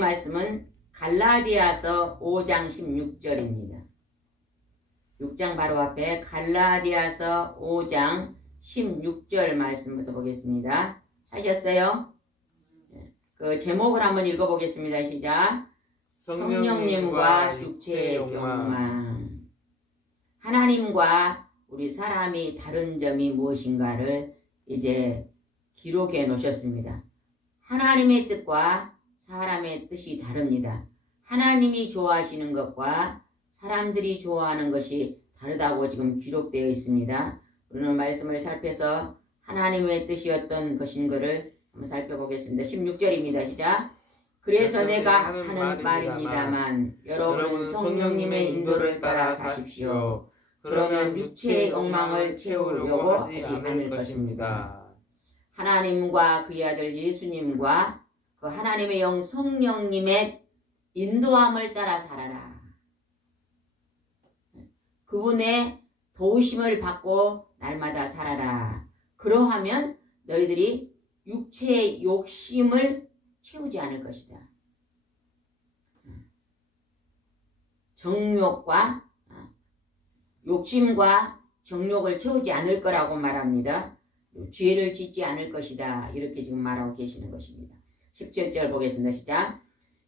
오늘의 말씀은 갈라디아서 5장 16절입니다. 6장 바로 앞에 갈라디아서 5장 16절 말씀부터 보겠습니다. 찾으셨어요? 그 제목을 한번 읽어보겠습니다. 시작. 성령님과 육체의 욕망. 하나님과 우리 사람이 다른 점이 무엇인가를 이제 기록해 놓으셨습니다. 하나님의 뜻과 사람의 뜻이 다릅니다. 하나님이 좋아하시는 것과 사람들이 좋아하는 것이 다르다고 지금 기록되어 있습니다. 우리는 말씀을 살펴서 하나님의 뜻이 어떤 것인 것을 한번 살펴보겠습니다. 16절입니다. 시작. 그래서 내가 하는 말입니다만 여러분은 성령님의 인도를 따라 사십시오. 그러면 육체의 욕망을 채우려고 하지 않을 것입니다. 하나님과 그의 아들 예수님과 그 하나님의 영 성령님의 인도함을 따라 살아라. 그분의 도우심을 받고 날마다 살아라. 그러하면 너희들이 육체의 욕심을 채우지 않을 것이다. 정욕과 욕심과 정욕을 채우지 않을 거라고 말합니다. 죄를 짓지 않을 것이다. 이렇게 지금 말하고 계시는 것입니다. 17절 보겠습니다. 시작.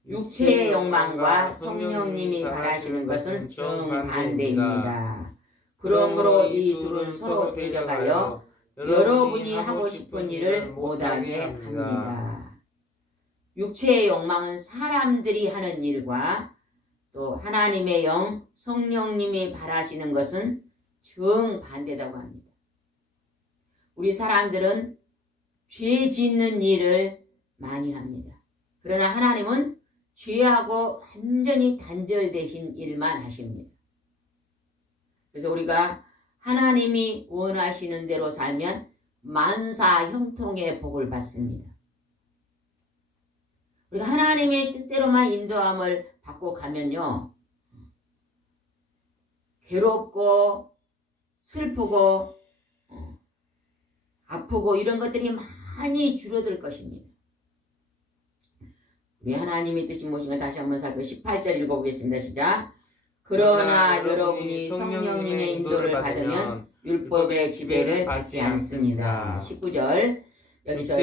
육체의 욕망과 성령님이 바라시는 것은 정반대입니다. 그러므로 이 둘은 서로 대적하여 여러분이 하고 싶은 일을 못하게 합니다. 육체의 욕망은 사람들이 하는 일과 또 하나님의 영 성령님이 바라시는 것은 정반대라고 합니다. 우리 사람들은 죄 짓는 일을 많이 합니다. 그러나 하나님은 죄하고 완전히 단절되신 일만 하십니다. 그래서 우리가 하나님이 원하시는 대로 살면 만사 형통의 복을 받습니다. 우리가 하나님의 뜻대로만 인도함을 받고 가면요, 괴롭고 슬프고 아프고 이런 것들이 많이 줄어들 것입니다. 우리 하나님의 뜻이 무엇인가 다시 한번 살펴 18절 읽어보겠습니다. 시작. 그러나 여러분이 성령님의 인도를 받으면 율법의 지배를 받지 않습니다. 19절 여기서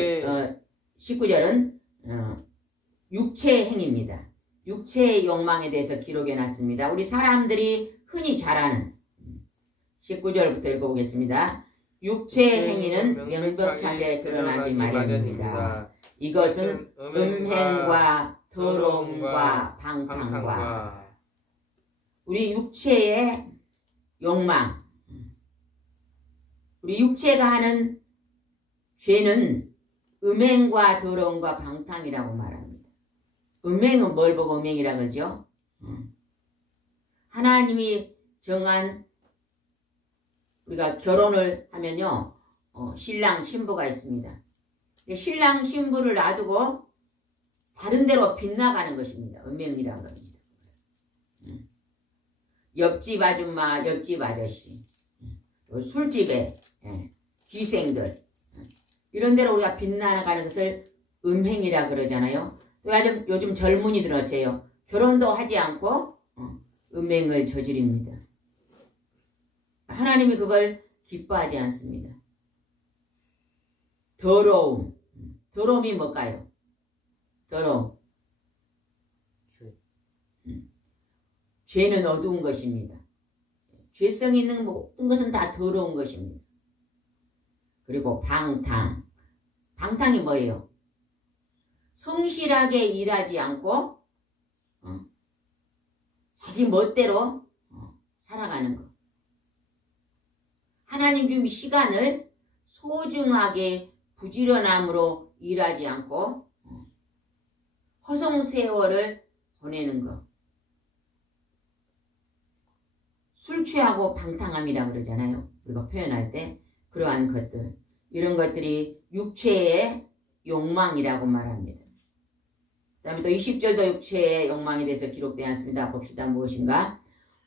19절은 육체의 행위입니다. 육체의 욕망에 대해서 기록해 놨습니다. 우리 사람들이 흔히 잘 아는 19절부터 읽어보겠습니다. 육체의 행위는 명백하게 드러나기 마련입니다. 이것은 음행과 더러움과 방탕과 우리 육체의 욕망, 우리 육체가 하는 죄는 음행과 더러움과 방탕이라고 말합니다. 음행은 뭘 보고 음행이라 그러죠? 하나님이 정한 우리가 결혼을 하면요, 신랑 신부가 있습니다. 신랑 신부를 놔두고 다른 데로 빗나가는 것입니다. 음행이라고 합니다. 옆집 아줌마, 옆집 아저씨, 술집에 기생들 이런 데로 우리가 빗나가는 것을 음행이라 그러잖아요. 또 요즘 젊은이들은 어째요? 결혼도 하지 않고 음행을 저지릅니다. 하나님이 그걸 기뻐하지 않습니다. 더러움. 더러움이 뭘까요? 더러움. 죄는 어두운 것입니다. 죄성이 있는 모든 것은 다 더러운 것입니다. 그리고 방탕. 방탕이 뭐예요? 성실하게 일하지 않고 자기 멋대로 살아가는 것. 하나님 준 시간을 소중하게 부지런함으로 일하지 않고 허송세월을 보내는 것. 술 취하고 방탕함이라고 그러잖아요. 우리가 표현할 때 그러한 것들. 이런 것들이 육체의 욕망이라고 말합니다. 그 다음에 또 20절도 육체의 욕망에 대해서 기록되어 있습니다. 봅시다. 무엇인가?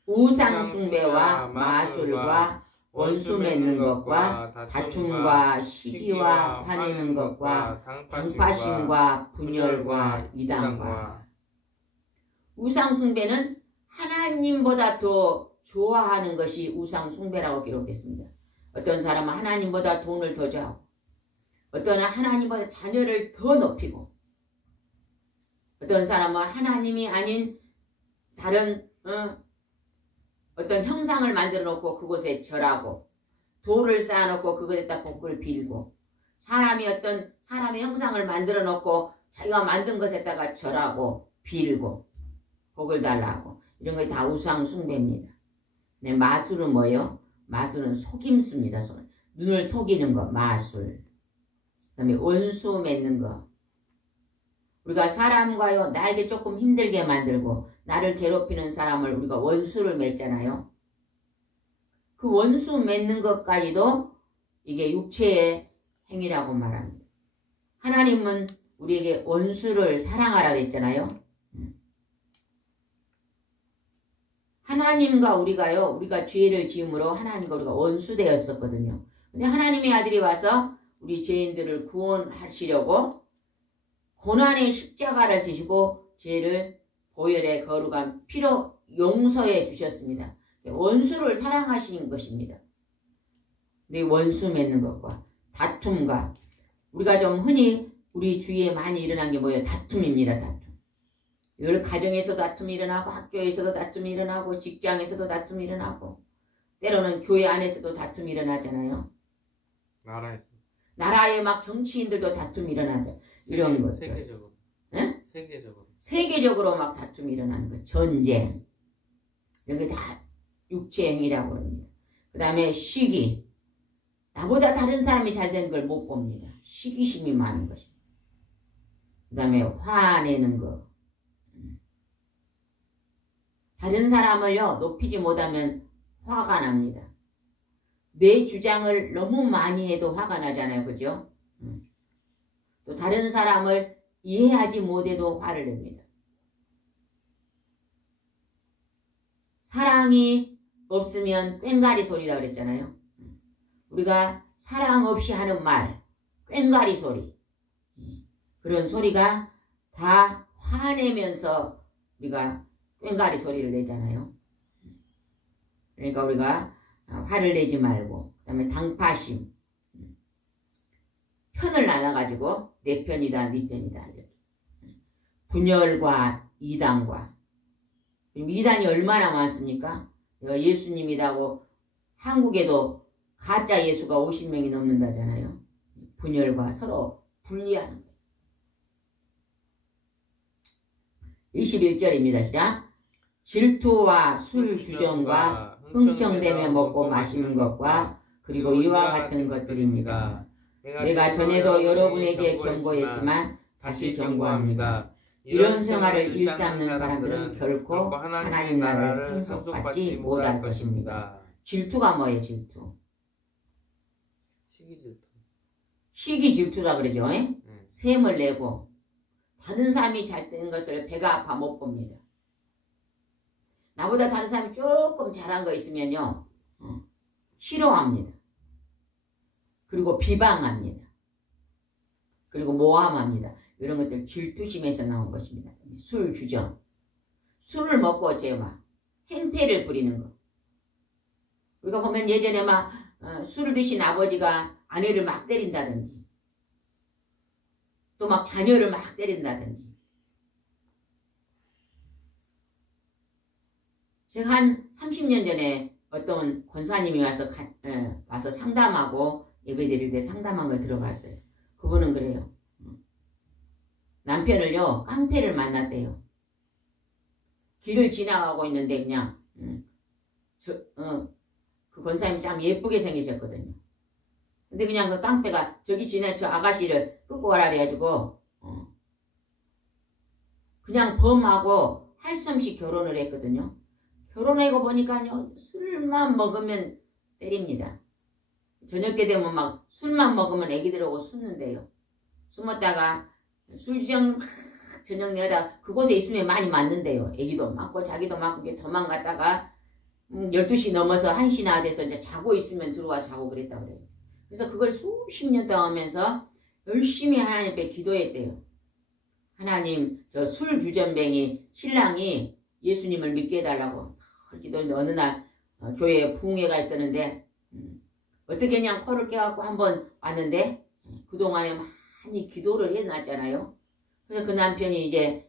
우상 숭배와 마술과 원수 맺는 것과 다툼과 시기와 화내는 것과 당파심과 분열과 이단과 우상 숭배는 하나님보다 더 좋아하는 것이 우상 숭배라고 기록됐습니다. 어떤 사람은 하나님보다 돈을 더 좋아하고, 어떤 하나님보다 자녀를 더 높이고, 어떤 사람은 하나님이 아닌 다른 어떤 형상을 만들어 놓고 그곳에 절하고, 돌을 쌓아놓고 그것에다 복을 빌고, 사람이 어떤 사람의 형상을 만들어 놓고 자기가 만든 것에다가 절하고 빌고 복을 달라고, 이런 게 다 우상 숭배입니다. 네, 마술은 뭐예요? 마술은 속임수입니다. 눈을 속이는 거, 마술. 그 다음에 원수 맺는 거. 우리가 사람과요, 나에게 조금 힘들게 만들고 나를 괴롭히는 사람을 우리가 원수를 맺잖아요. 그 원수 맺는 것까지도 이게 육체의 행위라고 말합니다. 하나님은 우리에게 원수를 사랑하라 그랬잖아요. 하나님과 우리가 죄를 지음으로 하나님과 우리가 원수되었었거든요. 근데 하나님의 아들이 와서 우리 죄인들을 구원하시려고 고난의 십자가를 지시고 죄를 보혈의 거룩한 피로 용서해 주셨습니다. 원수를 사랑하시는 것입니다. 근데 원수 맺는 것과 다툼과, 우리가 좀 흔히 우리 주위에 많이 일어난 게 뭐예요? 다툼입니다. 다툼. 늘 가정에서 다툼이 일어나고, 학교에서도 다툼이 일어나고, 직장에서도 다툼이 일어나고, 때로는 교회 안에서도 다툼이 일어나잖아요. 나라에 막 정치인들도 다툼이 일어나죠. 이런 것들. 세계적으로. 네? 세계적으로. 세계적으로 막 다툼이 일어나는 거. 전쟁. 이런 게 다 육체 행위라고 합니다. 그 다음에 시기. 나보다 다른 사람이 잘 되는 걸 못 봅니다. 시기심이 많은 것입니다. 그 다음에 화내는 거. 다른 사람을요, 높이지 못하면 화가 납니다. 내 주장을 너무 많이 해도 화가 나잖아요. 그죠? 또 다른 사람을 이해하지 못해도 화를 냅니다. 사랑이 없으면 꽹과리 소리라 그랬잖아요. 우리가 사랑 없이 하는 말, 꽹과리 소리. 그런 소리가 다 화내면서 우리가 꽹과리 소리를 내잖아요. 그러니까 우리가 화를 내지 말고, 그 다음에 당파심. 편을 나눠가지고 내 편이다, 네 편이다. 이렇게. 분열과 이단과. 이단이 얼마나 많습니까? 내가 예수님이라고 한국에도 가짜 예수가 50명이 넘는다잖아요. 분열과 서로 분리하는 거예요. 21절입니다. 시작. 질투와 술 주정과 흥청대며 먹고 마시는 것과 그리고 이와 같은 것들입니다. 내가 전에도 여러분에게 경고했지만 다시 경고합니다. 이런 생활을 일삼는 사람들은 결코 하나님 나라를 상속받지 못할 것입니다. 질투가 뭐예요? 질투. 시기 질투라 그러죠. 셈을 내고 다른 사람이 잘 되는 것을 배가 아파 못 봅니다. 나보다 다른 사람이 조금 잘한 거 있으면요, 싫어합니다. 그리고 비방합니다. 그리고 모함합니다. 이런 것들 질투심에서 나온 것입니다. 술 주정. 술을 먹고 어째요? 막 행패를 부리는 거. 우리가 보면 예전에 막 술을 드신 아버지가 아내를 막 때린다든지, 또 막 자녀를 막 때린다든지. 제가 한 30년 전에 어떤 권사님이 와서 상담하고 예배 드릴 때 상담한 걸 들어봤어요. 그분은 그래요. 남편을요, 깡패를 만났대요. 길을 지나가고 있는데 그냥 그 권사님이 참 예쁘게 생기셨거든요. 근데 그냥 그 깡패가 저기 지나 저 아가씨를 끌고 가라 그래가지고 그냥 범하고 할 수 없이 결혼을 했거든요. 결혼하고 보니까요, 술만 먹으면 때립니다. 저녁 때 되면 막 술만 먹으면 애기들하고 숨는데요. 숨었다가 술주정 막 저녁 내다 그곳에 있으면 많이 맞는데요. 애기도 맞고 자기도 맞고 도망갔다가 12시 넘어서 1시나 돼서 이제 자고 있으면 들어와서 자고 그랬다 그래요. 그래서 그걸 수십 년 동안 하면서 열심히 하나님 앞에 기도했대요. 하나님 저 술 주전뱅이 신랑이 예수님을 믿게 해달라고 기도했는데 어느 날 교회에 부흥회가 있었는데 어떻게 그냥 코를 깨갖고 한번 왔는데 그동안에 많이 기도를 해놨잖아요. 그래서 그 남편이 이제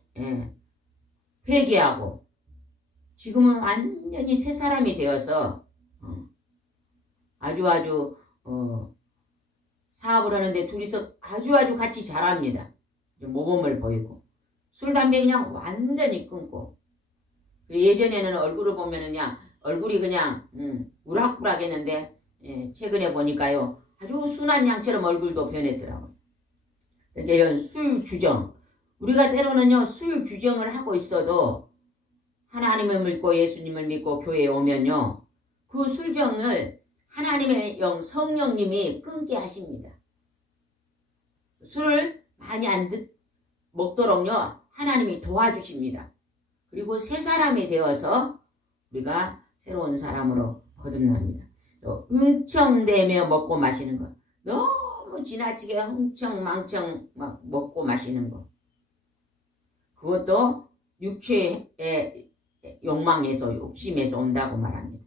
회개하고 지금은 완전히 새 사람이 되어서 아주 사업을 하는데 둘이서 아주 같이 잘합니다. 모범을 보이고 술 담배 그냥 완전히 끊고 예전에는 얼굴을 보면은 그냥 얼굴이 그냥 우락부락 했는데 최근에 보니까요 아주 순한 양처럼 얼굴도 변했더라고요. 이제 이런 술 주정 우리가 때로는요 술 주정을 하고 있어도 하나님을 믿고 예수님을 믿고 교회에 오면요 그 술정을 하나님의 영 성령님이 끊게 하십니다. 술을 많이 안 먹도록요 하나님이 도와주십니다. 그리고 새 사람이 되어서 우리가 새로운 사람으로 거듭납니다. 또 흥청대며 먹고 마시는 것 너무 지나치게 흥청망청 막 먹고 마시는 것 그것도 육체의 욕망에서 욕심에서 온다고 말합니다.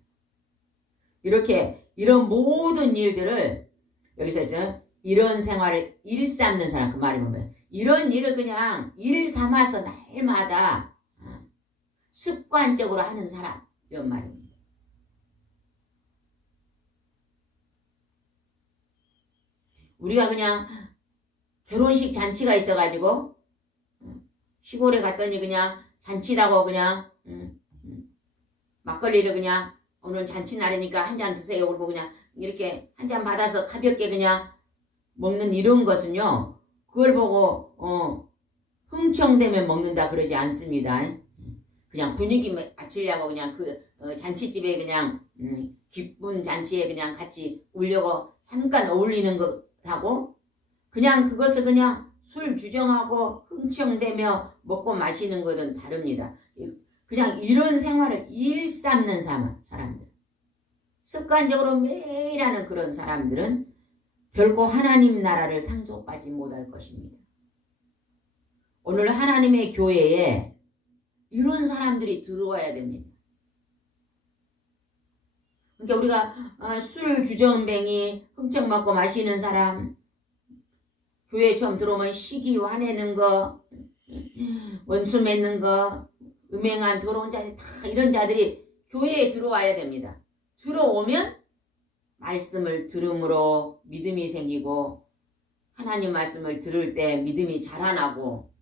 이렇게 이런 모든 일들을 여기서 이런 생활을 일 삼는 사람 그 말이 뭐예요? 이런 일을 그냥 일 삼아서 날마다 습관적으로 하는 사람 이런 말입니다. 우리가 그냥 결혼식 잔치가 있어가지고 시골에 갔더니 그냥 잔치라고 그냥 막걸리를 그냥 오늘 잔치날이니까 한 잔 드세요. 그리고 그냥 이렇게 한 잔 받아서 가볍게 그냥 먹는 이런 것은요. 그걸 보고 흥청대면 먹는다 그러지 않습니다. 그냥 분위기 맞추려고 그냥 그 잔치집에 그냥 기쁜 잔치에 그냥 같이 울려고 잠깐 어울리는 것하고 그냥 그것을 그냥 술 주정하고 흥청대며 먹고 마시는 것은 다릅니다. 그냥 이런 생활을 일삼는 사람들 습관적으로 매일 하는 그런 사람들은 결코 하나님 나라를 상속받지 못할 것입니다. 오늘 하나님의 교회에 이런 사람들이 들어와야 됩니다. 그러니까 우리가 술 주정뱅이 흥청 먹고 마시는 사람 교회에 처음 들어오면 시기 화내는 거 원수 맺는 거 음행한 더러운 자들 다 이런 자들이 교회에 들어와야 됩니다. 들어오면 말씀을 들음으로 믿음이 생기고 하나님 말씀을 들을 때 믿음이 자라나고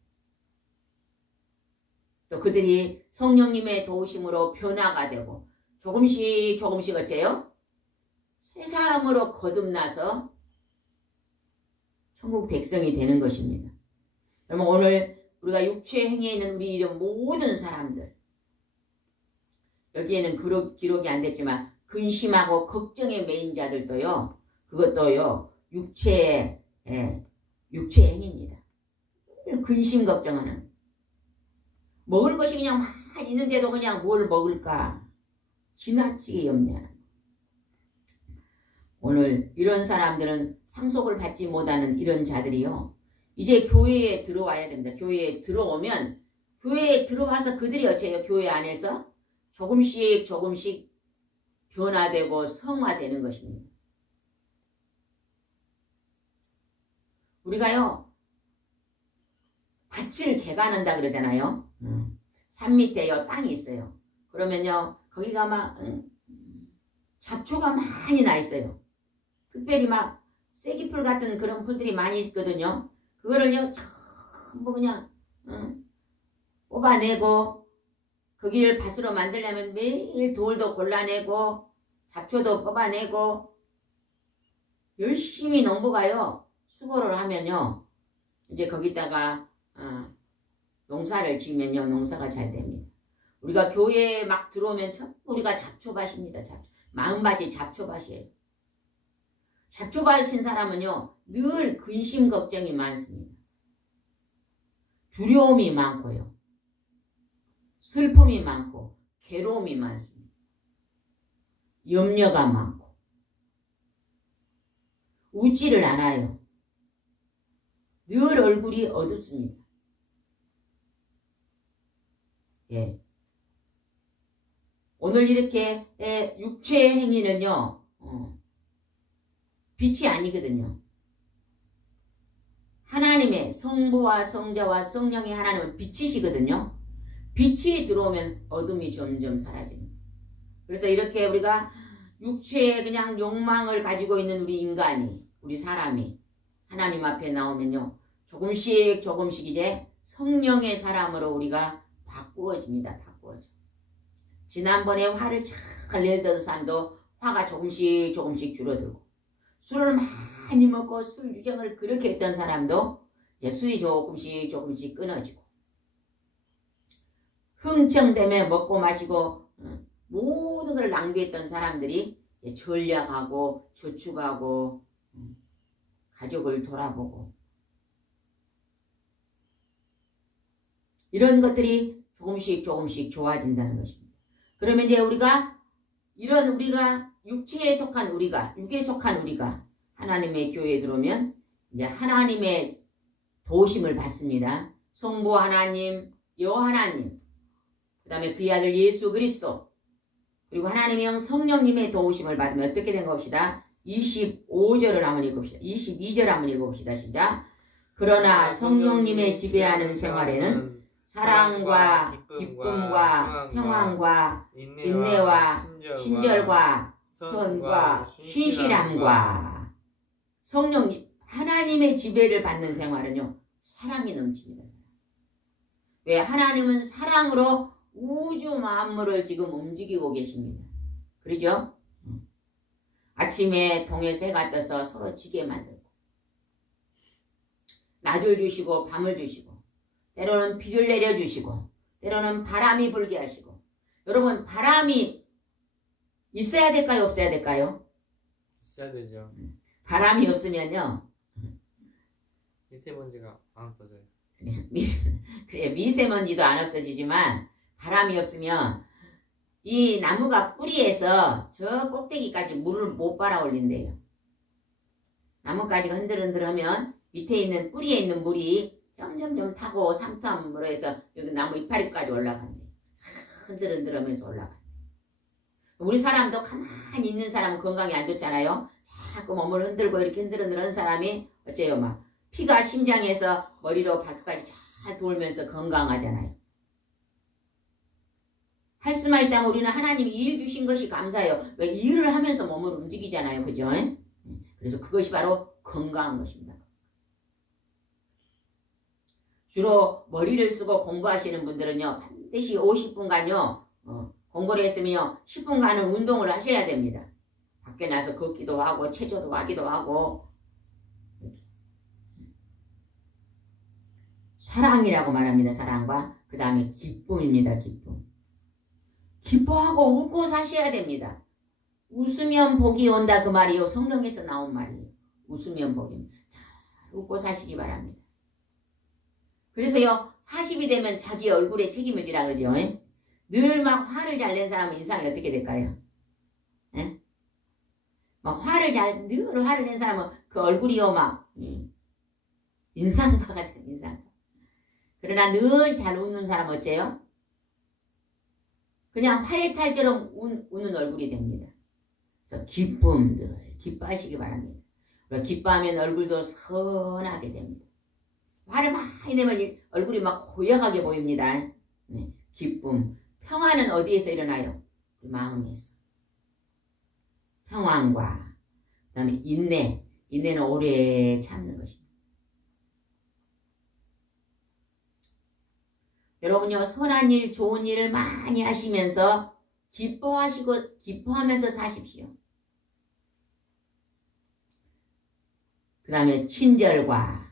또 그들이 성령님의 도우심으로 변화가 되고 조금씩 어째요? 새 사람으로 거듭나서 천국 백성이 되는 것입니다. 그러면 오늘 우리가 육체 행위에 있는 우리 이런 모든 사람들 여기에는 기록이 안 됐지만 근심하고 걱정에 매인 자들도요. 그것도요. 육체의 행위입니다. 근심 걱정하는 먹을 것이 그냥 막 있는데도 그냥 뭘 먹을까 지나치게 염려하는 오늘 이런 사람들은 상속을 받지 못하는 이런 자들이요. 이제 교회에 들어와야 됩니다. 교회에 들어오면 교회에 들어와서 그들이 어째요? 교회 안에서 조금씩 변화되고 성화되는 것입니다. 우리가요. 밭을 개간한다 그러잖아요. 산 밑에요. 땅이 있어요. 그러면요. 거기가 막 잡초가 많이 나 있어요. 특별히 막 쐐기풀 같은 그런 풀들이 많이 있거든요. 그거를요. 전부 그냥 뽑아내고 거기를 밭으로 만들려면 매일 돌도 골라내고 잡초도 뽑아내고 열심히 농부가요. 수고를 하면요. 이제 거기다가 농사를 지면요. 농사가 잘 됩니다. 우리가 교회에 막 들어오면 전부 우리가 잡초밭입니다. 마음밭이 잡초밭이에요. 잡초밭인 사람은요. 늘 근심 걱정이 많습니다. 두려움이 많고요. 슬픔이 많고 괴로움이 많습니다. 염려가 많고 웃지를 않아요. 늘 얼굴이 어둡습니다. 예. 오늘 이렇게 육체의 행위는요, 빛이 아니거든요. 하나님의 성부와 성자와 성령의 하나님은 빛이시거든요. 빛이 들어오면 어둠이 점점 사라집니다. 그래서 이렇게 우리가 육체의 그냥 욕망을 가지고 있는 우리 인간이, 우리 사람이 하나님 앞에 나오면요, 조금씩 조금씩 이제 성령의 사람으로 우리가 바꾸어집니다. 바꾸어져. 지난번에 화를 잘 내던 사람도 화가 조금씩 조금씩 줄어들고, 술을 많이 먹고 술 유정을 그렇게 했던 사람도 이제 술이 조금씩 조금씩 끊어지고, 흥청대며 먹고 마시고 모든 걸 낭비했던 사람들이 전략하고 저축하고 가족을 돌아보고, 이런 것들이 조금씩 조금씩 좋아진다는 것입니다. 그러면 이제 우리가 육체에 속한 우리가, 육에 속한 우리가 하나님의 교회에 들어오면 이제 하나님의 도우심을 받습니다. 성부 하나님, 여 하나님, 그 다음에 그의 아들 예수 그리스도, 그리고 하나님의 영 성령님의 도우심을 받으면 어떻게 된 겁시다. 25절을 한번 읽읍시다. 22절 한번 읽어봅시다. 시작. 그러나 성령님의 지배하는 생활에는 사랑과 기쁨과 평안과 인내와 친절과 선과 신실함과, 성령님 하나님의 지배를 받는 생활은요, 사랑이 넘칩니다. 왜? 하나님은 사랑으로 우주 만물을 지금 움직이고 계십니다. 그러죠? 아침에 동에서 해가 떠서 서로 지게 만들고, 낮을 주시고 밤을 주시고, 때로는 비를 내려주시고, 때로는 바람이 불게 하시고. 여러분, 바람이 있어야 될까요? 없어야 될까요? 있어야 되죠. 바람이 없으면요, 미세먼지가 안 없어져요. 그래, 미세먼지도 안 없어지지만 바람이 없으면 이 나무가 뿌리에서 저 꼭대기까지 물을 못 빨아 올린대요. 나뭇가지가 흔들흔들하면 밑에 있는 뿌리에 있는 물이 점점점 타고 삼투함으로 해서 여기 나무 이파리까지 올라간대. 흔들흔들하면서 올라간대. 우리 사람도 가만히 있는 사람은 건강이 안 좋잖아요. 자꾸 몸을 흔들고 이렇게 흔들흔들하는 사람이 어째요? 막 피가 심장에서 머리로 발끝까지 잘 돌면서 건강하잖아요. 할 수만 있다면 우리는 하나님이 일 주신 것이 감사해요. 왜? 일을 하면서 몸을 움직이잖아요. 그죠? 그래서 그것이 바로 건강한 것입니다. 주로 머리를 쓰고 공부하시는 분들은요, 반드시 50분간요, 공부를 했으면요, 10분간은 운동을 하셔야 됩니다. 밖에 나서 걷기도 하고, 체조도 하기도 하고. 사랑이라고 말합니다. 사랑과 그 다음에 기쁨입니다. 기쁨. 기뻐하고 웃고 사셔야 됩니다. 웃으면 복이 온다, 그 말이요. 성경에서 나온 말이에요. 웃으면 복입니다. 잘 웃고 사시기 바랍니다. 그래서요, 40이 되면 자기 얼굴에 책임을 지라, 그죠? 늘 막 화를 잘 낸 사람은 인상이 어떻게 될까요? 에? 막 늘 화를 낸 사람은 그 얼굴이요, 막 인상파가 돼, 인상파. 그러나 늘 잘 웃는 사람은 어째요? 그냥 화해탈처럼 웃는 얼굴이 됩니다. 그래서 기쁨들, 기뻐하시기 바랍니다. 기뻐하면 얼굴도 선하게 됩니다. 화를 많이 내면 얼굴이 막 고약하게 보입니다. 네. 기쁨, 평안은 어디에서 일어나요? 우리 마음에서. 평안과 그 다음에 인내는 오래 참는 것입니다. 여러분요, 선한 일, 좋은 일을 많이 하시면서 기뻐하면서 사십시오. 그 다음에 친절과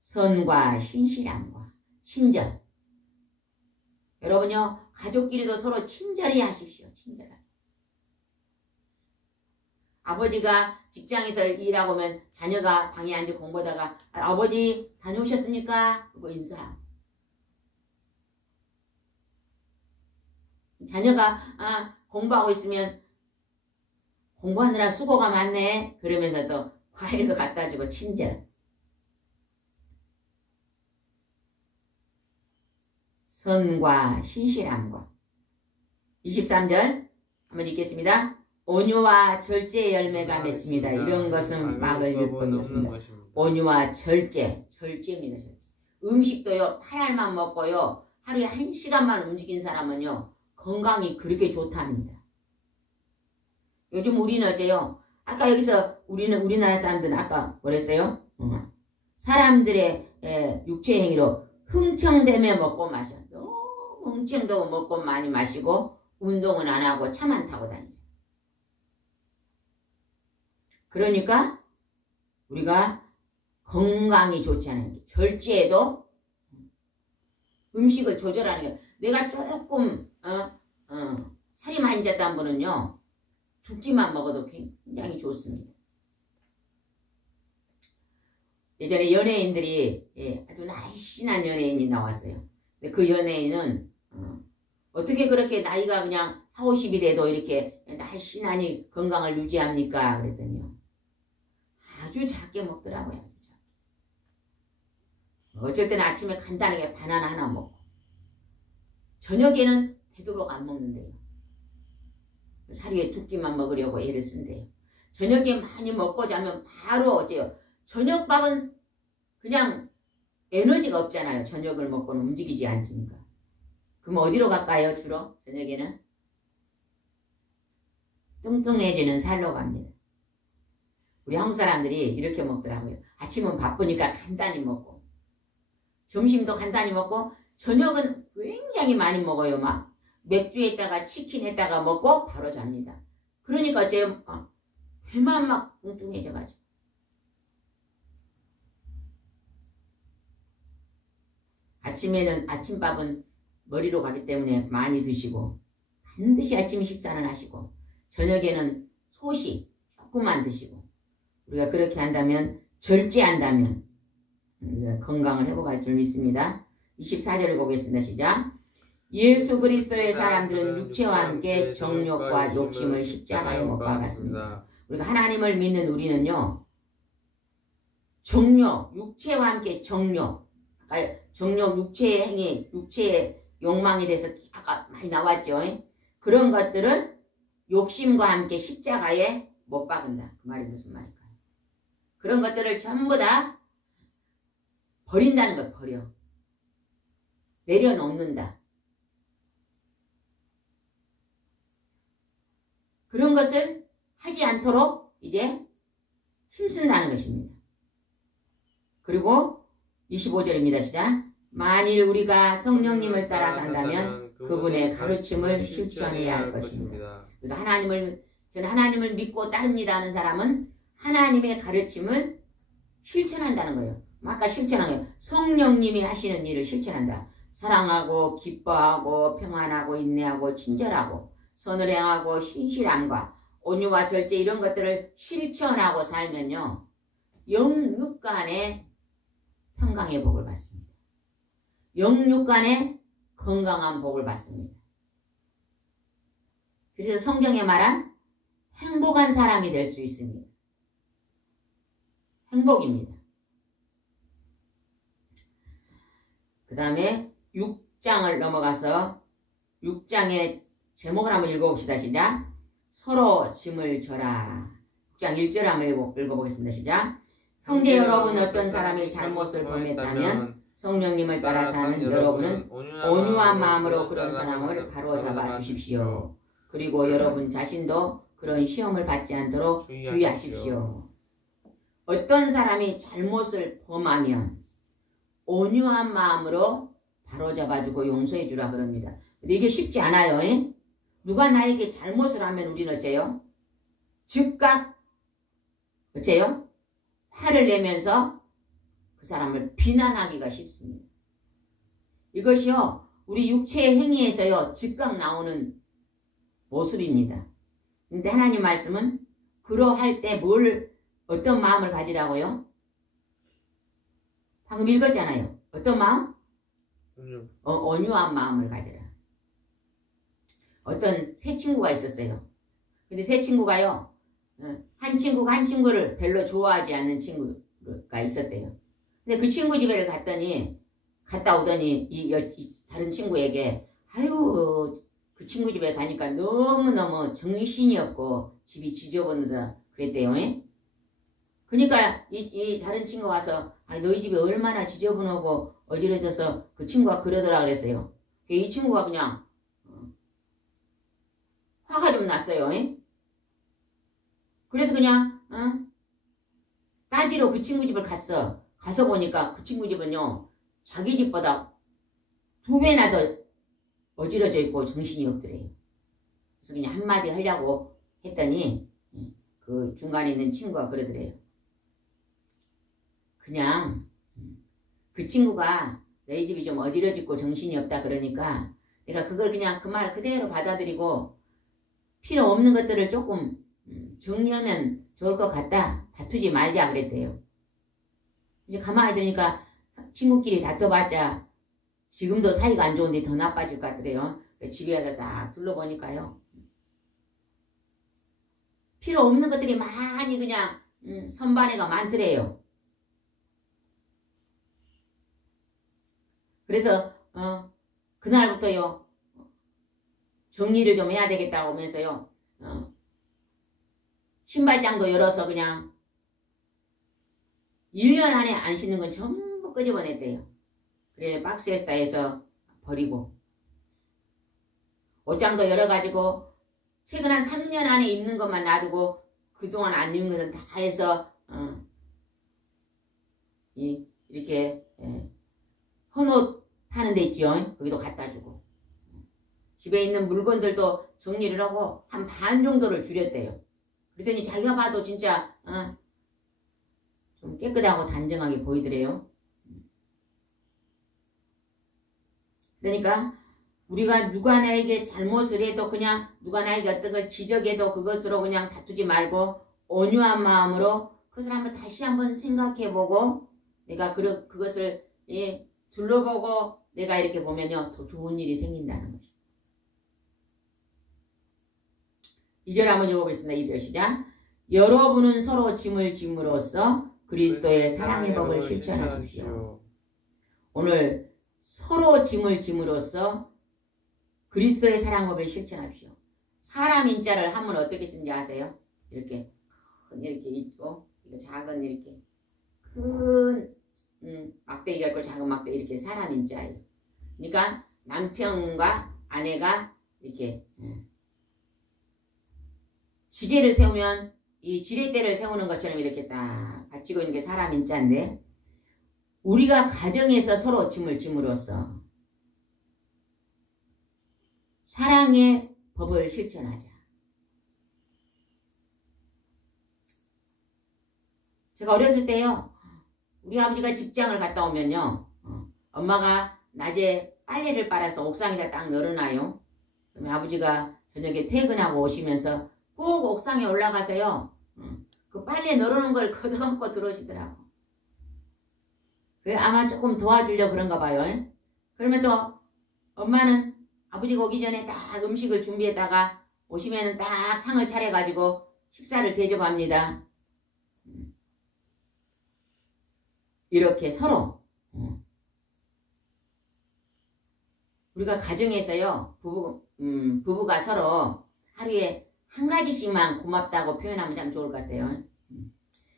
선과 신실함과 친절. 여러분요, 가족끼리도 서로 친절히 하십시오. 친절하게. 아버지가 직장에서 일하고 오면 자녀가 방에 앉아 공부하다가 아버지 다녀오셨습니까? 그리고 인사하고. 자녀가 공부하고 있으면 공부하느라 수고가 많네 그러면서 또 과일도 갖다 주고 친절. 선과 신실함과 23절 한번 읽겠습니다. 온유와 절제의 열매가 맺힙니다. 이런 것은 막을 율법이 없습니다. 온유와 절제입니다. 절제. 음식도요 8알만 먹고요 하루에 1시간만 움직인 사람은요 건강이 그렇게 좋답니다. 요즘 우리는 어째요? 아까 여기서 우리나라 사람들은 아까 뭐랬어요? 사람들의 육체 행위로 흥청대며 먹고 마셔. 너무 흥청도 먹고 많이 마시고 운동은 안 하고 차만 타고 다니죠. 그러니까 우리가 건강이 좋지 않은 게 절제에도 음식을 조절하는 게 내가 조금 살이 많이 쪘다는 분은요 두 끼만 먹어도 굉장히 좋습니다. 예전에 연예인들이 아주 날씬한 연예인이 나왔어요. 근데 그 연예인은 어떻게 그렇게 나이가 그냥 40, 50이 돼도 이렇게 날씬하니 건강을 유지합니까? 그랬더니요. 아주 작게 먹더라고요. 어쩔 때는 아침에 간단하게 바나나 하나 먹고 저녁에는 되도록 안 먹는데요. 하루에 두 끼만 먹으려고 애를 쓴대요. 저녁에 많이 먹고 자면 바로 어째요? 저녁밥은 그냥 에너지가 없잖아요. 저녁을 먹고는 움직이지 않으니까. 그럼 어디로 갈까요? 주로 저녁에는? 뚱뚱해지는 살로 갑니다. 우리 한국 사람들이 이렇게 먹더라고요. 아침은 바쁘니까 간단히 먹고 점심도 간단히 먹고 저녁은 굉장히 많이 먹어요. 막 맥주에다가 치킨 했다가 먹고 바로 잡니다. 그러니까 어째요? 배만 막 뚱뚱해져가지고. 아침에는 아침밥은 머리로 가기 때문에 많이 드시고 반드시 아침 식사는 하시고 저녁에는 소식 조금만 드시고 우리가 그렇게 한다면 절제한다면 우리가 건강을 회복할 줄 믿습니다. 24절을 보겠습니다. 시작. 예수 그리스도의 사람들은 육체와 함께 정욕과 욕심을 십자가에 못 박았습니다. 우리가 하나님을 믿는 우리는요. 정욕, 육체와 함께 정욕, 정욕, 육체의 행위, 육체의 욕망에 대해서 아까 많이 나왔죠. 그런 것들을 욕심과 함께 십자가에 못 박은다. 그 말이 무슨 말일까요? 그런 것들을 전부 다 버린다는 것. 버려. 내려놓는다. 그런 것을 하지 않도록 이제 힘쓴다는 것입니다. 그리고 25절입니다. 시작. 만일 우리가 성령님을 따라 산다면 그분의 가르침을 실천해야 할 것입니다. 그러니까 저는 하나님을 믿고 따릅니다 하는 사람은 하나님의 가르침을 실천한다는 거예요. 아까 실천한 거예요. 성령님이 하시는 일을 실천한다. 사랑하고 기뻐하고 평안하고 인내하고 친절하고 선을 행하고 신실함과 온유와 절제 이런 것들을 실천하고 살면요. 영육간의 평강의 복을 받습니다. 영육간의 건강한 복을 받습니다. 그래서 성경에 말한 행복한 사람이 될 수 있습니다. 행복입니다. 그 다음에 6장을 넘어가서 6장의 제목을 한번 읽어봅시다. 시작. 서로 짐을 져라. 6장 1절 한번 읽어보겠습니다. 시작. 형제 여러분 어떤 사람이 잘못을 범했다면 성령님을 따라 사는 여러분은 온유한 마음으로 그런 사람을 바로잡아 주십시오. 그리고 여러분 자신도 그런 시험을 받지 않도록 주의하십시오. 어떤 사람이 잘못을 범하면 온유한 마음으로 바로잡아주고 용서해주라 그럽니다. 근데 이게 쉽지 않아요. 누가 나에게 잘못을 하면 우리는 어째요? 즉각 어째요? 화를 내면서 그 사람을 비난하기가 쉽습니다. 이것이요 우리 육체의 행위에서요 즉각 나오는 모습입니다. 근데 하나님 말씀은 그러할 때 어떤 마음을 가지라고요? 방금 읽었잖아요. 어떤 마음? 온유한 마음을 가지라. 어떤 새 친구가 있었어요. 근데 새 친구가요. 한 친구가 한 친구를 별로 좋아하지 않는 친구가 있었대요. 근데 그 친구 집에 갔더니 갔다 오더니 이 다른 친구에게 아유 그 친구 집에 가니까 너무너무 정신이 없고 집이 지저분하다 그랬대요. 그러니까 이 다른 친구 와서 아, 너희 집이 얼마나 지저분하고 어지러져서 그 친구가 그러더라 그랬어요. 이 친구가 그냥 화가 좀 났어요. 그래서 그냥 따지러 그 친구 집을 갔어. 가서 보니까 그 친구 집은요 자기 집보다 2배나 더 어지러져 있고 정신이 없더래요. 그래서 그냥 한마디 하려고 했더니 그 중간에 있는 친구가 그러더래요. 그냥 그 친구가 너희 집이 좀 어지러지고 정신이 없다 그러니까 내가 그걸 그냥 그 말 그대로 받아들이고 필요 없는 것들을 조금 정리하면 좋을 것 같다. 다투지 말자 그랬대요. 이제 가만히 들으니까 친구끼리 다퉈봤자 지금도 사이가 안 좋은데 더 나빠질 것 같더래요. 집에 와서 딱 둘러보니까요. 필요 없는 것들이 많이 그냥 선반에가 많더래요. 그래서 그날부터요 정리를 좀 해야 되겠다고 하면서요 신발장도 열어서 그냥 1년 안에 안 신는 건 전부 끄집어냈대요. 그래 박스에다 해서 버리고 옷장도 열어가지고 최근 한 3년 안에 입는 것만 놔두고 그동안 안 입는 것은 다 해서 이렇게 헌옷 파는 데 있지요. 거기도 갖다 주고 집에 있는 물건들도 정리를 하고 한 반 정도를 줄였대요. 그랬더니 자기가 봐도 진짜 좀 깨끗하고 단정하게 보이더래요. 그러니까 우리가 누가 나에게 잘못을 해도 그냥 누가 나에게 어떤 걸 지적해도 그것으로 그냥 다투지 말고 온유한 마음으로 그것을 한번 다시 한번 생각해보고 내가 그것을 둘러보고 내가 이렇게 보면요 더 좋은 일이 생긴다는 거죠. 2절 한번 읽어보겠습니다. 2절 시작. 여러분은 서로 짐을 짐으로써 그리스도의 사랑의 법을 실천하십시오. 오늘 서로 짐을 짐으로써 그리스도의 사랑의 법을 실천하십시오. 사람 인자를 하면 어떻게 쓰는지 아세요? 이렇게 큰 이렇게 있고 작은 이렇게 큰 막대기가 있고 작은 막대기 이렇게 사람 인자예요. 그러니까 남편과 아내가 이렇게 지게를 세우면 이 지렛대를 세우는 것처럼 이렇게 딱 받치고 있는 게 사람 인자인데 우리가 가정에서 서로 짐을 짐으로써 사랑의 법을 실천하자. 제가 어렸을 때요 우리 아버지가 직장을 갔다 오면요 엄마가 낮에 빨래를 빨아서 옥상에다 딱 널어놔요. 그러면 아버지가 저녁에 퇴근하고 오시면서 꼭 옥상에 올라가서요 그 빨래 널어놓은 걸 걷어갖고 들어오시더라고. 그래 아마 조금 도와주려고 그런가 봐요. 그러면 또 엄마는 아버지가 오기 전에 딱 음식을 준비했다가 오시면은 딱 상을 차려가지고 식사를 대접합니다. 이렇게 서로 우리가 가정에서요 부부가 서로 하루에 한 가지씩만 고맙다고 표현하면 참 좋을 것 같아요.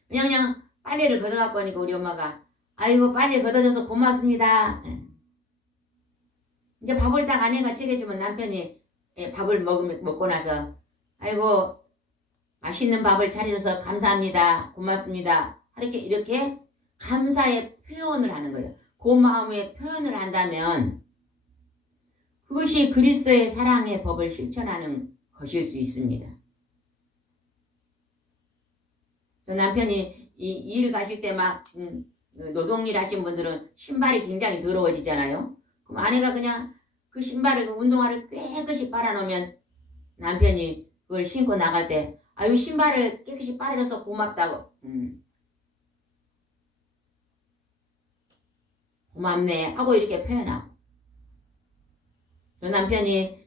그냥 빨래를 걷어갖고 오니까 우리 엄마가 아이고 빨래 걷어줘서 고맙습니다. 이제 밥을 딱 아내가 차려주면 남편이 밥을 먹고 나서 아이고 맛있는 밥을 차려줘서 감사합니다. 고맙습니다. 이렇게 감사의 표현을 하는 거예요. 고마움의 표현을 한다면 그것이 그리스도의 사랑의 법을 실천하는 것일 수 있습니다. 저 남편이 이 일 가실 때 막 노동일 하신 분들은 신발이 굉장히 더러워지잖아요. 그럼 아내가 그냥 그 신발을 운동화를 깨끗이 빨아놓으면 남편이 그걸 신고 나갈 때 아유 신발을 깨끗이 빨아줘서 고맙다고 고맙네 하고 이렇게 표현하고 저 남편이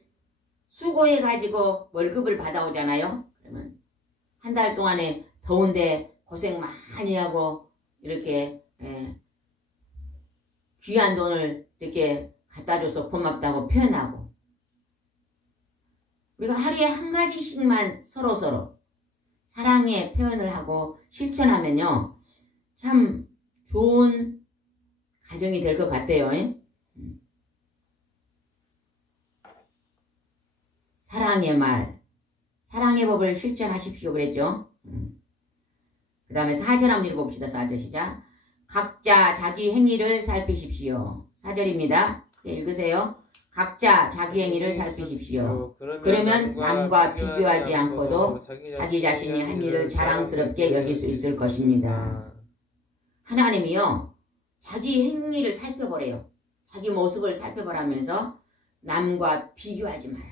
수고해가지고 월급을 받아오잖아요. 그러면 한 달 동안에 더운데 고생 많이 하고 이렇게 귀한 돈을 이렇게 갖다 줘서 고맙다고 표현하고, 우리가 하루에 한 가지씩만 서로서로 사랑의 표현을 하고 실천하면요, 참 좋은 가정이 될 것 같아요. 사랑의 말, 사랑의 법을 실천하십시오 그랬죠. 그 다음에 4절 한번 읽어봅시다. 4절 시작. 각자 자기 행위를 살피십시오. 4절입니다. 읽으세요. 각자 자기 행위를 살피십시오. 그러면 남과 비교하지 않고도 자기 자신이 한 일을 자랑스럽게 여길 수 있을 것입니다. 하나님이요, 자기 행위를 살펴보래요. 자기 모습을 살펴보라면서 남과 비교하지 말아라.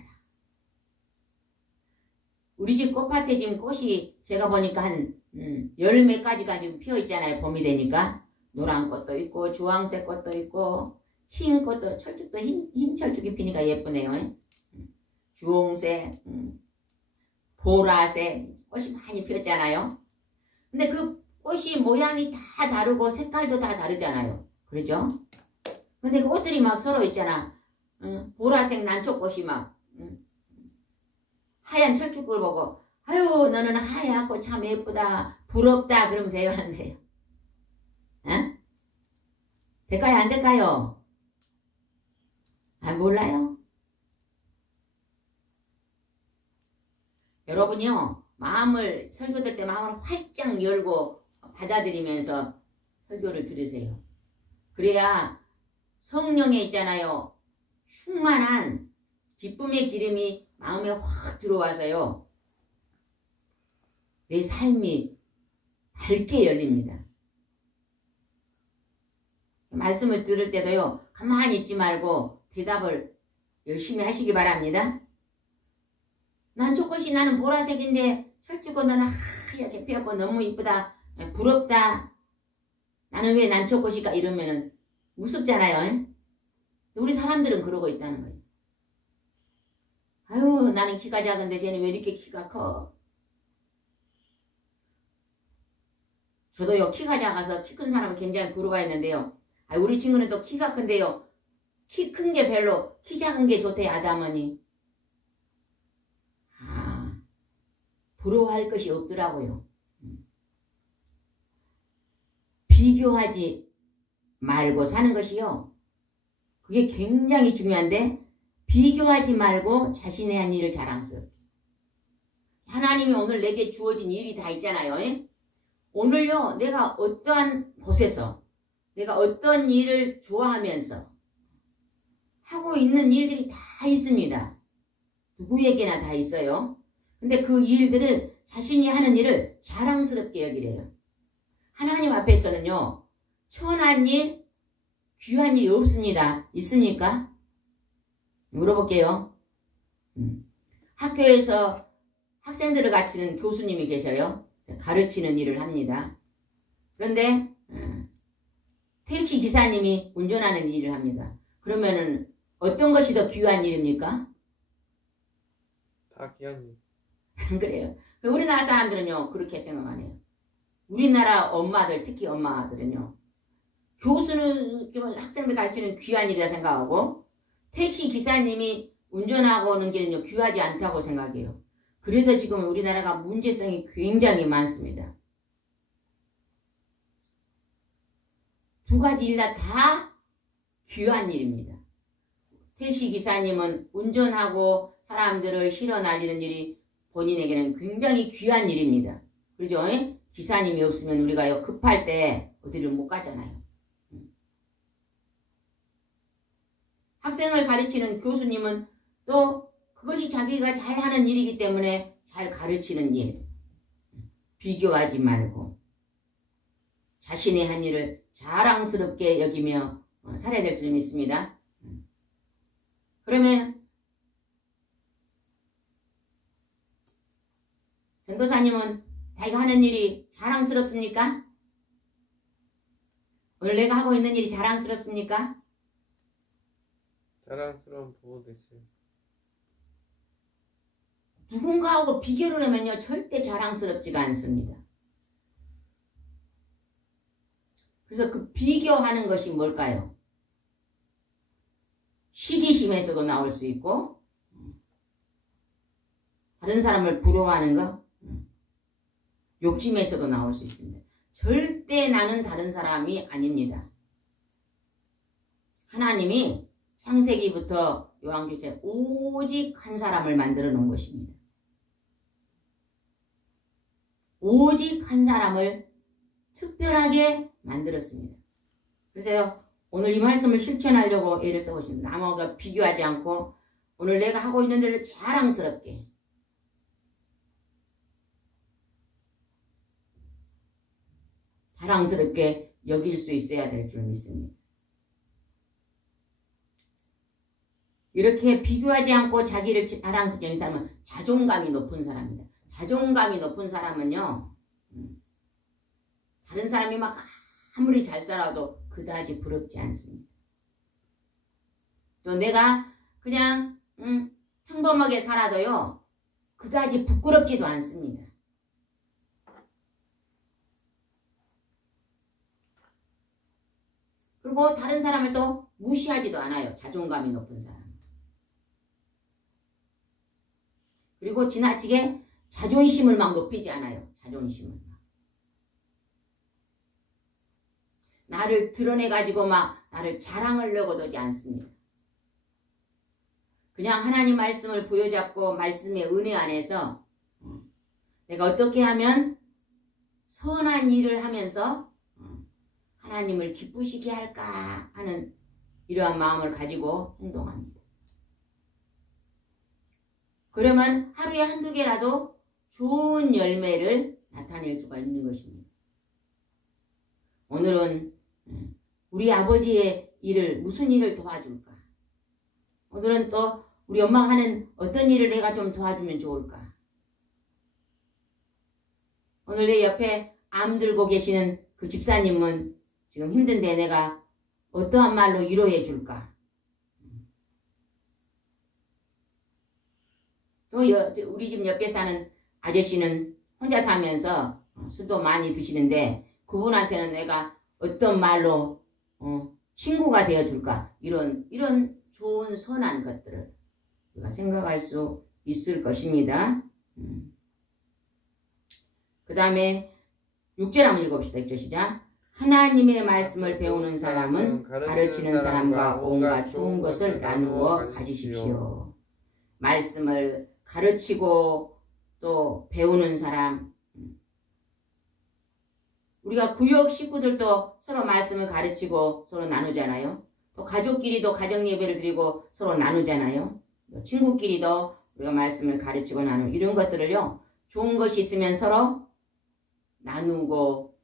우리 집 꽃밭에 지금 꽃이 제가 보니까 한 열 몇 가지가 지금 피어 있잖아요. 봄이 되니까 노란 꽃도 있고 주황색 꽃도 있고 흰 꽃도, 철쭉도 흰 철쭉이 피니까 예쁘네요. 주홍색, 보라색 꽃이 많이 피었잖아요. 근데 그 꽃이 모양이 다 다르고 색깔도 다 다르잖아요. 그러죠? 근데 그 꽃들이 막 서로 있잖아. 보라색 난초꽃이 막 하얀 철쭉을 보고, 아유 너는 하얗고 참 예쁘다, 부럽다 그러면 돼요, 안 돼요? 에? 될까요, 안 될까요? 아, 몰라요? 여러분이요, 마음을, 설교될 때 마음을 활짝 열고 받아들이면서 설교를 들으세요. 그래야 성령에 있잖아요, 충만한 기쁨의 기름이 마음에 확 들어와서요, 내 삶이 밝게 열립니다. 말씀을 들을 때도요, 가만히 있지 말고 대답을 열심히 하시기 바랍니다. 난초꽃이 나는 보라색인데 철쭉꽃 너는 하얗게 피었고 너무 이쁘다, 부럽다, 나는 왜 난초꽃일까, 이러면은 무섭잖아요. 우리 사람들은 그러고 있다는 거예요. 아유 나는 키가 작은데 쟤는 왜 이렇게 키가 커. 저도요, 키가 작아서 키 큰 사람은 굉장히 부러워했는데요, 우리 친구는 또 키가 큰데요, 키 큰 게 별로, 키 작은 게 좋대, 아담언니. 부러워할 것이 없더라고요. 비교하지 말고 사는 것이요, 그게 굉장히 중요한데, 비교하지 말고 자신의 한 일을 자랑스럽게. 하나님이 오늘 내게 주어진 일이 다 있잖아요. 오늘요, 내가 어떠한 곳에서 내가 어떤 일을 좋아하면서 하고 있는 일들이 다 있습니다. 누구에게나 다 있어요. 근데 그 일들을, 자신이 하는 일을 자랑스럽게 여기래요. 하나님 앞에서는요, 천한 일, 귀한 일이 없습니다. 있습니까? 물어볼게요. 학교에서 학생들을 가르치는 교수님이 계셔요. 가르치는 일을 합니다. 그런데 택시 기사님이 운전하는 일을 합니다. 그러면은 어떤 것이 더 귀한 일입니까? 다 귀한 일. 그래요. 우리나라 사람들은요, 그렇게 생각 안 해요. 우리나라 엄마들, 특히 엄마들은요, 교수는 학생들 가르치는 귀한 일이라 생각하고, 택시 기사님이 운전하고 오는 길은요, 귀하지 않다고 생각해요. 그래서 지금 우리나라가 문제성이 굉장히 많습니다. 두 가지 일 다 귀한 일입니다. 택시 기사님은 운전하고 사람들을 실어 날리는 일이 본인에게는 굉장히 귀한 일입니다. 그렇죠? 기사님이 없으면 우리가 급할 때 어디를 못 가잖아요. 학생을 가르치는 교수님은 또 그것이 자기가 잘하는 일이기 때문에 잘 가르치는 일. 비교하지 말고 자신의 한 일을 자랑스럽게 여기며 살아야 될 줄 믿습니다. 그러면 전도사님은 자기가 하는 일이 자랑스럽습니까? 오늘 내가 하고 있는 일이 자랑스럽습니까? 자랑스러운 부분도 있어요. 누군가하고 비교를 하면요, 절대 자랑스럽지가 않습니다. 그래서 그 비교하는 것이 뭘까요? 시기심에서도 나올 수 있고, 다른 사람을 부러워하는 거, 욕심에서도 나올 수 있습니다. 절대 나는 다른 사람이 아닙니다. 하나님이 창세기부터 요한계시록 오직 한 사람을 만들어 놓은 것입니다. 오직 한 사람을 특별하게 만들었습니다. 그래서 오늘 이 말씀을 실천하려고 애를 써보십니다. 남과 비교하지 않고 오늘 내가 하고 있는 일을 자랑스럽게 여길 수 있어야 될 줄 믿습니다. 이렇게 비교하지 않고 자기를 자랑스럽게 여기는 사람은 자존감이 높은 사람입니다. 자존감이 높은 사람은요, 다른 사람이 막 아무리 잘 살아도 그다지 부럽지 않습니다. 또 내가 그냥 평범하게 살아도요, 그다지 부끄럽지도 않습니다. 그리고 다른 사람을 또 무시하지도 않아요. 자존감이 높은 사람. 그리고 지나치게 자존심을 막 높이지 않아요. 자존심을. 나를 드러내가지고 막 나를 자랑하려고 하지 않습니다. 그냥 하나님 말씀을 부여잡고 말씀의 은혜 안에서 내가 어떻게 하면 선한 일을 하면서 하나님을 기쁘시게 할까 하는 이러한 마음을 가지고 행동합니다. 그러면 하루에 한두 개라도 좋은 열매를 나타낼 수가 있는 것입니다. 오늘은 우리 아버지의 일을 무슨 일을 도와줄까? 오늘은 또 우리 엄마가 하는 어떤 일을 내가 좀 도와주면 좋을까? 오늘 내 옆에 암 들고 계시는 그 집사님은 지금 힘든데 내가 어떠한 말로 위로해 줄까? 또 우리 집 옆에 사는 아저씨는 혼자 사면서 술도 많이 드시는데 그분한테는 내가 어떤 말로 친구가 되어줄까? 이런 좋은 선한 것들을 우리가 생각할 수 있을 것입니다. 그 다음에 6절 한번 읽어봅시다. 6절 시작. 하나님의 말씀을 배우는 사람은 가르치는 사람과 온갖 좋은 것을 나누어 가지십시오. 말씀을 가르치고 또 배우는 사람, 우리가 구역 식구들도 서로 말씀을 가르치고 서로 나누잖아요. 또 가족끼리도 가정 예배를 드리고 서로 나누잖아요. 친구끼리도 우리가 말씀을 가르치고 나누고 이런 것들을요, 좋은 것이 있으면 서로 나누고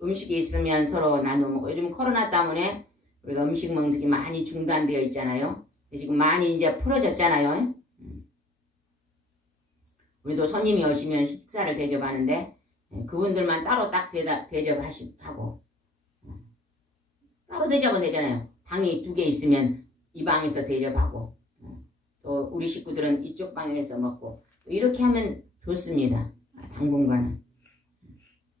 음식이 있으면 서로 나누고, 요즘 코로나 때문에 우리가 음식 먹는 게 많이 중단되어 있잖아요. 지금 많이 이제 풀어졌잖아요. 우리도 손님이 오시면 식사를 대접하는데 그분들만 따로 딱 대접하고 따로 대접은 되잖아요. 방이 2개 있으면 이 방에서 대접하고 또 우리 식구들은 이쪽 방에서 먹고 이렇게 하면 좋습니다. 당분간은.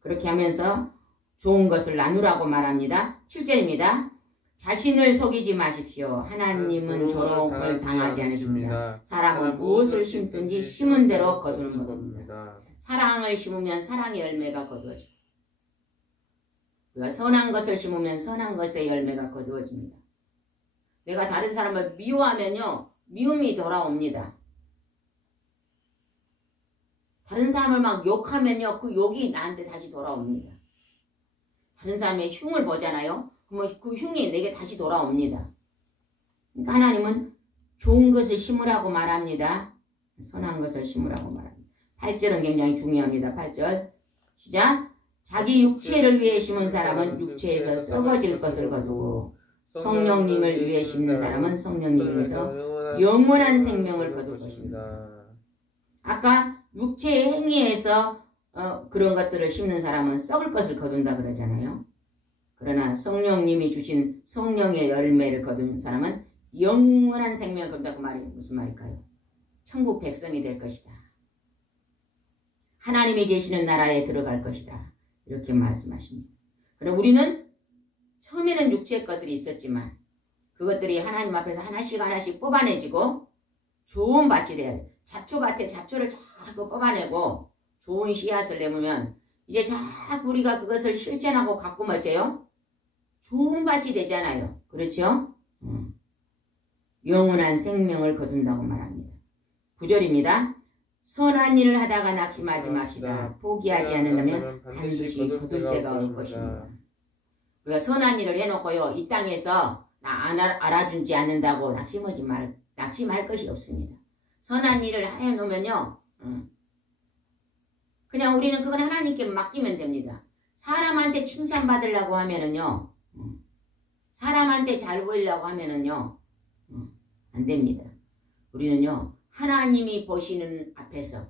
그렇게 하면서 좋은 것을 나누라고 말합니다. 7절입니다. 자신을 속이지 마십시오. 하나님은 조롱을 당하지 않으십니다. 사람은 무엇을 심든지 심은 대로 거두는 겁니다. 사랑을 심으면 사랑의 열매가 거두어집니다. 우리가 선한 것을 심으면 선한 것의 열매가 거두어집니다. 내가 다른 사람을 미워하면요, 미움이 돌아옵니다. 다른 사람을 막 욕하면요, 그 욕이 나한테 다시 돌아옵니다. 다른 사람의 흉을 보잖아요. 그러면 그 흉이 내게 다시 돌아옵니다. 그러니까 하나님은 좋은 것을 심으라고 말합니다. 선한 것을 심으라고 말합니다. 8절은 굉장히 중요합니다. 8절 시작. 자기 육체를 위해 심은 사람은 육체에서 썩어질 것을 거두고 성령님을 위해 심는 사람은 성령님에게서 영원한 생명을 거둘 것입니다. 아까 육체의 행위에서 그런 것들을 심는 사람은 썩을 것을 거둔다 그러잖아요. 그러나 성령님이 주신 성령의 열매를 거둔 사람은 영원한 생명을 거둔다. 그 말이 무슨 말일까요? 천국 백성이 될 것이다. 하나님이 계시는 나라에 들어갈 것이다. 이렇게 말씀하십니다. 그럼 우리는 처음에는 육체의 것들이 있었지만 그 그것들이 하나님 앞에서 하나씩 하나씩 뽑아내지고 좋은 밭이 돼야 돼. 잡초밭에 잡초를 자꾸 뽑아내고 좋은 씨앗을 내면 이제 자꾸 우리가 그것을 실천하고 가꾸면 어째요? 좋은 밭이 되잖아요. 그렇죠? 영원한 생명을 거둔다고 말합니다. 9절입니다. 선한 일을 하다가 낙심하지 맙시다. 포기하지 않는다면 반드시 거둘 때가 올 것입니다. 우리가 선한 일을 해놓고요. 이 땅에서 나 알아주지 않는다고 낙심할 것이 없습니다. 선한 일을 해놓으면요. 그냥 우리는 그건 하나님께 맡기면 됩니다. 사람한테 칭찬받으려고 하면은요. 사람한테 잘 보이려고 하면은요. 안 됩니다. 우리는요. 하나님이 보시는 앞에서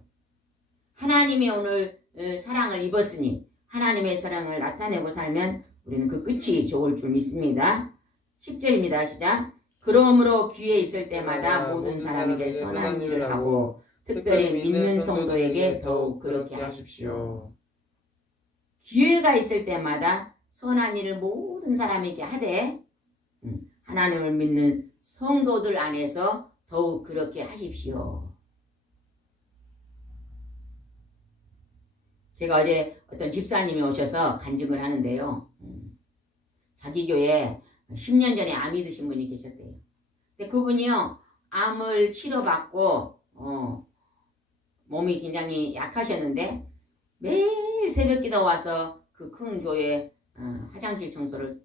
하나님이 오늘 사랑을 입었으니 하나님의 사랑을 나타내고 살면 우리는 그 끝이 좋을 줄 믿습니다. 10절입니다. 시작. 그러므로 기회 있을 때마다 모든 사람에게 선한 일을 하고 특별히 믿는 성도에게 더욱 그렇게 하십시오. 기회가 있을 때마다 선한 일을 모든 사람에게 하되 하나님을 믿는 성도들 안에서 더욱 그렇게 하십시오. 제가 어제 어떤 집사님이 오셔서 간증을 하는데요. 자기 교회에 10년 전에 암이 드신 분이 계셨대요. 근데 그분이요. 암을 치료받고 몸이 굉장히 약하셨는데 매일 새벽기도 와서 그 큰 교회 화장실 청소를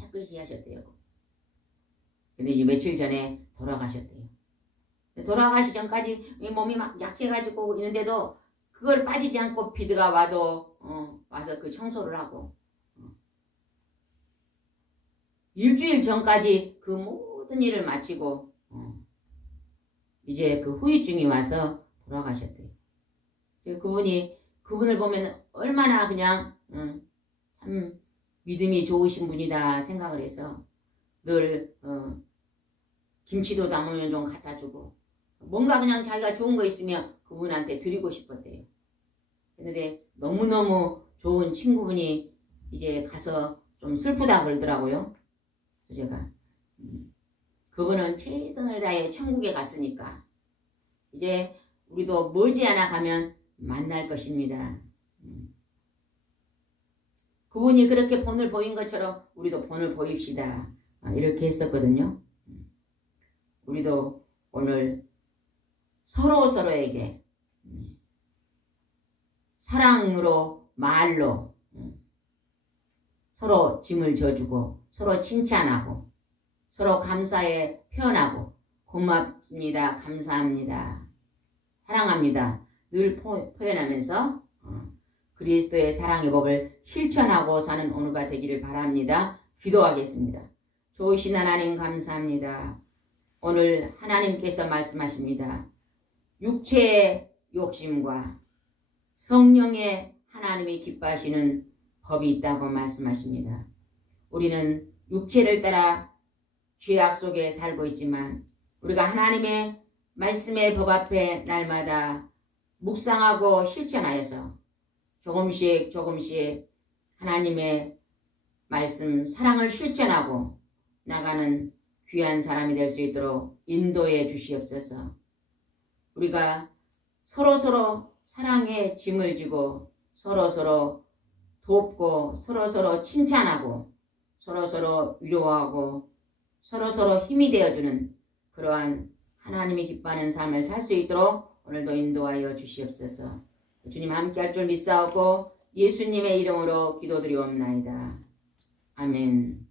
깨끗이 하셨대요. 근데 이제 며칠 전에 돌아가셨대요. 돌아가시 전까지 몸이 막 약해가지고 있는데도 그걸 빠지지 않고 비드가 와도 와서 그 청소를 하고 일주일 전까지 그 모든 일을 마치고 이제 그 후유증이 와서 돌아가셨대요. 그분을 보면 얼마나 그냥 참 믿음이 좋으신 분이다 생각을 해서 늘 김치도 담으면 좀 갖다 주고 뭔가 그냥 자기가 좋은 거 있으면 그분한테 드리고 싶었대요. 그런데 너무너무 좋은 친구분이 이제 가서 좀 슬프다 그러더라고요. 제가 그분은 최선을 다해 천국에 갔으니까 이제 우리도 머지않아 가면 만날 것입니다. 그분이 그렇게 본을 보인 것처럼 우리도 본을 보입시다. 이렇게 했었거든요. 우리도 오늘 서로에게 사랑으로 말로 서로 짐을 져주고 서로 칭찬하고 서로 감사에 표현하고 고맙습니다. 감사합니다. 사랑합니다. 늘 표현하면서 그리스도의 사랑의 법을 실천하고 사는 오늘가 되기를 바랍니다. 기도하겠습니다. 좋으신 하나님 감사합니다. 오늘 하나님께서 말씀하십니다. 육체의 욕심과 성령의 하나님이 기뻐하시는 법이 있다고 말씀하십니다. 우리는 육체를 따라 죄악 속에 살고 있지만 우리가 하나님의 말씀의 법 앞에 날마다 묵상하고 실천하여서 조금씩 하나님의 말씀 사랑을 실천하고 나가는 귀한 사람이 될 수 있도록 인도해 주시옵소서. 우리가 서로 사랑의 짐을 지고 서로 돕고 서로 칭찬하고 서로 위로하고 서로 힘이 되어주는 그러한 하나님이 기뻐하는 삶을 살 수 있도록 오늘도 인도하여 주시옵소서. 주님 함께할 줄 믿사오고 예수님의 이름으로 기도드리옵나이다. 아멘.